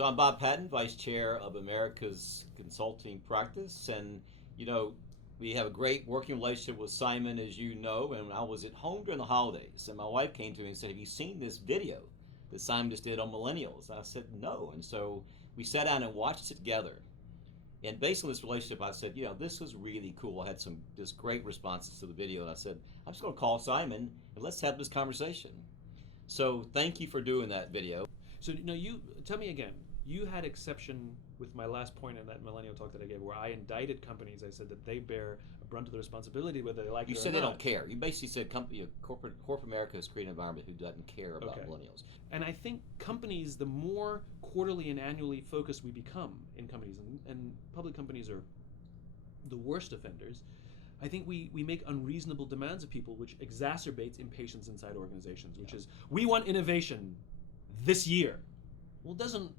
So I'm Bob Patton, Vice Chair of America's Consulting Practice, and you know we have a great working relationship with Simon, as you know. And I was at home during the holidays, and my wife came to me and said, "Have you seen this video that Simon just did on millennials?" I said, "No," and so we sat down and watched it together. And based on this relationship, I said, this was really cool. I had some just great responses to the video, and I said, I'm just going to call Simon and let's have this conversation. So thank you for doing that video. So you tell me again. You had exception with my last point in that millennial talk that I gave, where I indicted companies. I said that they bear a brunt of the responsibility whether they like You it or said not. they don't care. You basically said corporate America has created an environment who doesn't care about millennials. And I think companies, the more quarterly and annually focused we become in companies, and public companies are the worst offenders, I think we make unreasonable demands of people, which exacerbates impatience inside organizations, which is, we want innovation this year. Well, it doesn't,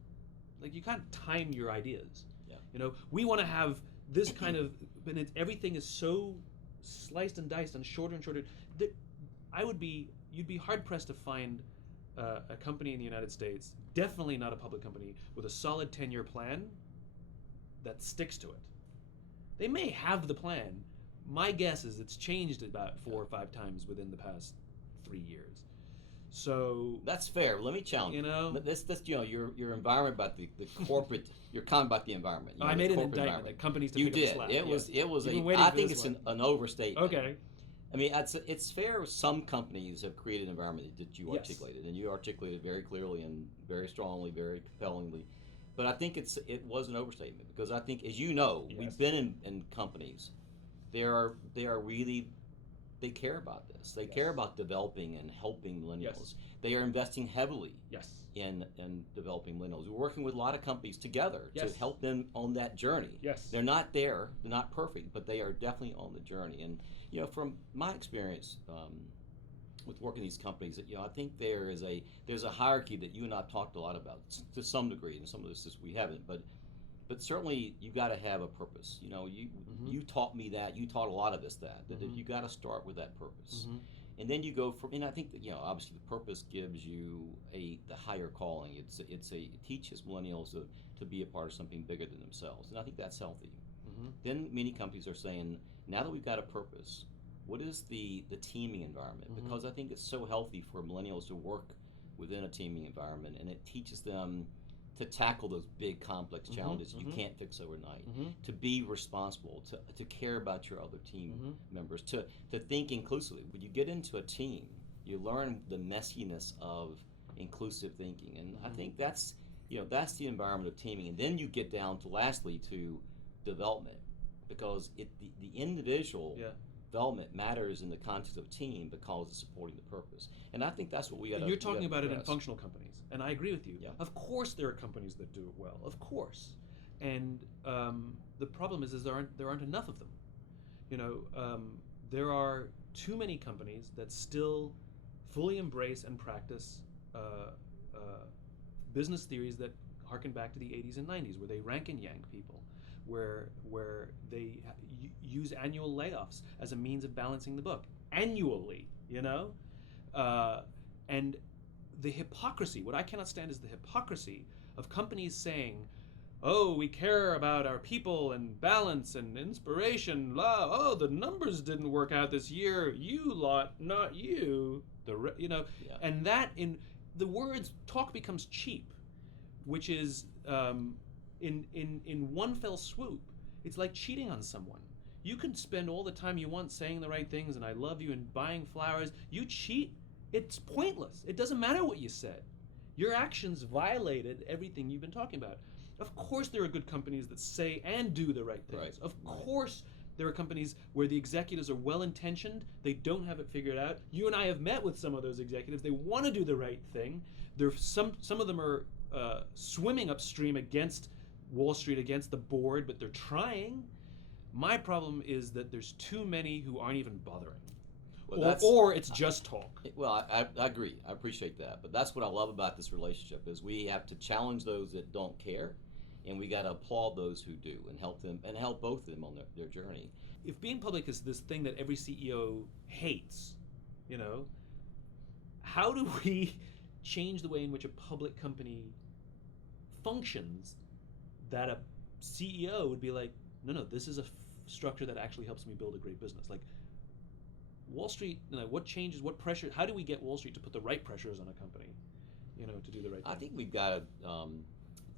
like, you can't time your ideas. Yeah. We want to have this kind of, but everything is so sliced and diced and shorter and shorter. You'd be hard pressed to find a company in the United States, definitely not a public company, with a solid 10-year plan that sticks to it. They may have the plan. My guess is it's changed about 4 or 5 times within the past 3 years. So that's fair. Let me challenge you. This your environment about the corporate. Your comment about the environment. I made an indictment that companies. You did. It was. I think it's an overstatement. Okay. I mean, it's fair. Some companies have created an environment that you articulated, and you articulated very clearly and very strongly, very compellingly. But I think it was an overstatement, because I think, as you know, we've been in companies. They are really. They care about this. They care about developing and helping millennials. They are investing heavily in developing millennials. We're working with a lot of companies together to help them on that journey. They're not there. They're not perfect, but they are definitely on the journey. And from my experience with working in these companies, I think there's a hierarchy that you and I've talked a lot about to some degree, and some of this we haven't, but certainly you got to have a purpose. You taught me that. You taught a lot of us that you got to start with that purpose, and then you go from. And I think that obviously the purpose gives you the higher calling. It teaches millennials to be a part of something bigger than themselves, and I think that's healthy. Then many companies are saying, now that we've got a purpose, what is the teaming environment? Because I think it's so healthy for millennials to work within a teaming environment, and it teaches them to tackle those big complex challenges you can't fix overnight, to be responsible, to care about your other team members, to think inclusively. When you get into a team, you learn the messiness of inclusive thinking, and I think that's the environment of teaming. And then you get down to, lastly, to development, because the individual development matters in the context of team, because it's supporting the purpose. And I think that's what we got to. You're talking about it in functional companies, and I agree with you. Yeah. Of course, there are companies that do it well. Of course, and the problem is there aren't enough of them. There are too many companies that still fully embrace and practice business theories that harken back to the 80s and 90s, where they rank and yank people, where they use annual layoffs as a means of balancing the book annually, and the hypocrisy. What I cannot stand is the hypocrisy of companies saying, "Oh, we care about our people and balance and inspiration. Oh, the numbers didn't work out this year. You lot, not you." And that, in the words, talk becomes cheap, which is in one fell swoop. It's like cheating on someone. You can spend all the time you want saying the right things and "I love you" and buying flowers. You cheat, it's pointless. It doesn't matter what you said. Your actions violated everything you've been talking about. Of course there are good companies that say and do the right things. Of course there are companies where the executives are well-intentioned. They don't have it figured out. You and I have met with some of those executives. They want to do the right thing. Some of them are swimming upstream against Wall Street, against the board, but they're trying. My problem is that there's too many who aren't even bothering. Or it's just talk. Well, I agree. I appreciate that. But that's what I love about this relationship, is we have to challenge those that don't care, and we got to applaud those who do, and help them, and help both of them on their journey. If being public is this thing that every CEO hates, how do we change the way in which a public company functions that a CEO would be like, no, this is a structure that actually helps me build a great business. Like Wall Street, what changes, what pressure, how do we get Wall Street to put the right pressures on a company, to do the right thing? I think we've got to,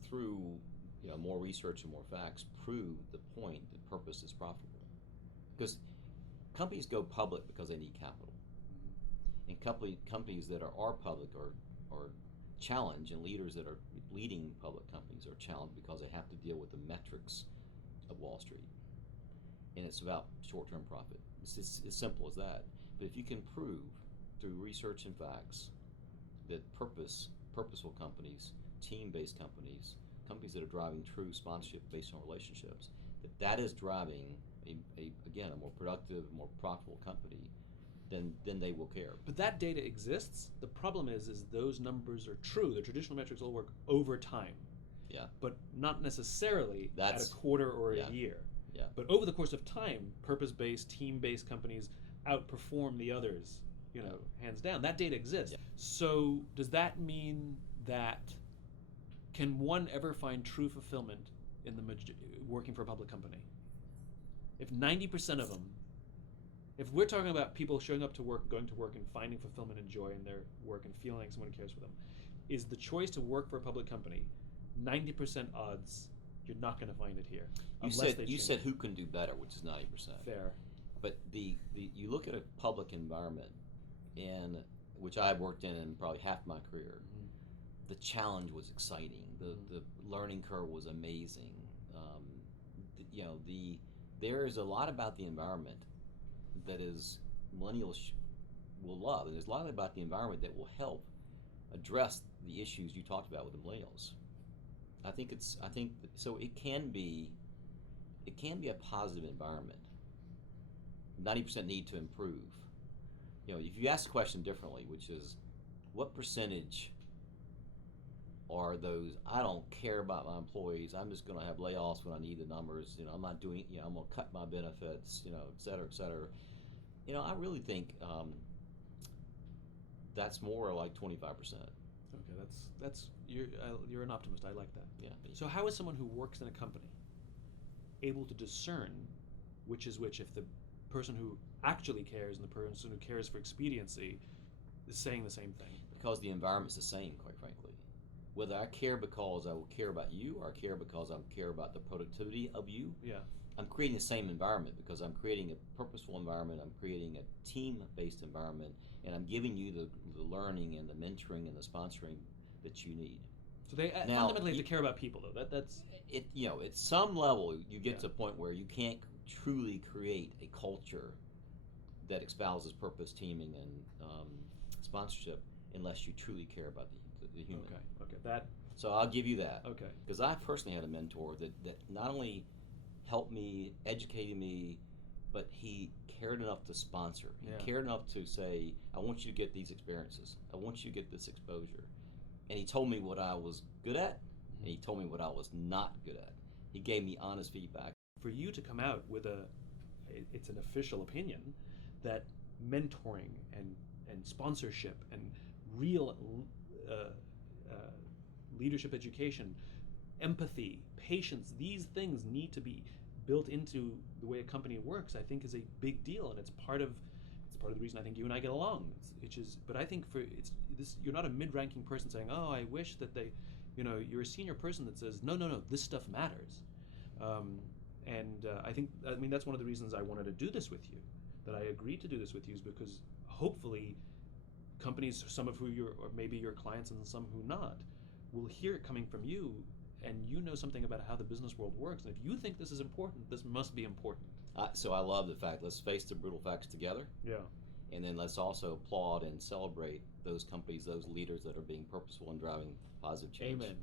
through more research and more facts, prove the point that purpose is profitable. Because companies go public because they need capital. And companies that are public are challenged, and leaders that are leading public companies are challenged because they have to deal with the metrics of Wall Street. And it's about short-term profit. It's as simple as that. But if you can prove through research and facts that purposeful companies, team-based companies, companies that are driving true sponsorship based on relationships, that is driving a more productive, more profitable company, then they will care. But that data exists. The problem is those numbers are true. The traditional metrics all work over time. Yeah. But not necessarily at a quarter or a year. Yeah. But over the course of time, purpose-based, team-based companies outperform the others, hands down. That data exists. Yeah. So does that mean that can one ever find true fulfillment in working for a public company? If 90% of them, if we're talking about people showing up to work, going to work, and finding fulfillment and joy in their work and feeling like someone cares for them, is the choice to work for a public company 90% odds you're not going to find it here? You said who can do better, which is 90%. Fair. But you look at a public environment, and which I've worked in probably half my career. Mm-hmm. The challenge was exciting. The learning curve was amazing. There is a lot about the environment that is millennials will love, and there's a lot about the environment that will help address the issues you talked about with the millennials. I think so. It can be a positive environment. 90% need to improve. If you ask the question differently, which is, what percentage are those? I don't care about my employees. I'm just going to have layoffs when I need the numbers. I'm not doing. I'm going to cut my benefits. Et cetera, et cetera. I really think that's more like 25%. Okay, that's you're an optimist. I like that. Yeah. So how is someone who works in a company able to discern which is which if the person who actually cares and the person who cares for expediency is saying the same thing? Because the environment's the same, quite frankly. Whether I care because I will care about you, or I care because I care about the productivity of you, yeah, I'm creating the same environment because I'm creating a purposeful environment, I'm creating a team-based environment, and I'm giving you the learning and the mentoring and the sponsoring that you need. So they fundamentally have to care about people, though. That's it. At some level, you get to a point where you can't truly create a culture that espouses purpose, teaming, and sponsorship unless you truly care about the human. Okay. So I'll give you that. Okay. Because I personally had a mentor that not only helped me, educated me, but he cared enough to sponsor. He cared enough to say, I want you to get these experiences. I want you to get this exposure. And he told me what I was good at, and he told me what I was not good at. He gave me honest feedback. For you to come out with it's an official opinion that mentoring and sponsorship and real leadership education, empathy, patience, these things need to be built into the way a company works, I think is a big deal, and it's part of the reason I think you and I get along. But I think you're not a mid-ranking person saying, oh, I wish that they, you're a senior person that says, no, this stuff matters. I think that's one of the reasons I wanted to do this with you, that I agreed to do this with you, is because hopefully companies, some of who or maybe your clients and some who not, will hear it coming from you, and you know something about how the business world works. And if you think this is important, this must be important. So I love the fact, let's face the brutal facts together. Yeah. And then let's also applaud and celebrate those companies, those leaders that are being purposeful and driving positive change. Amen.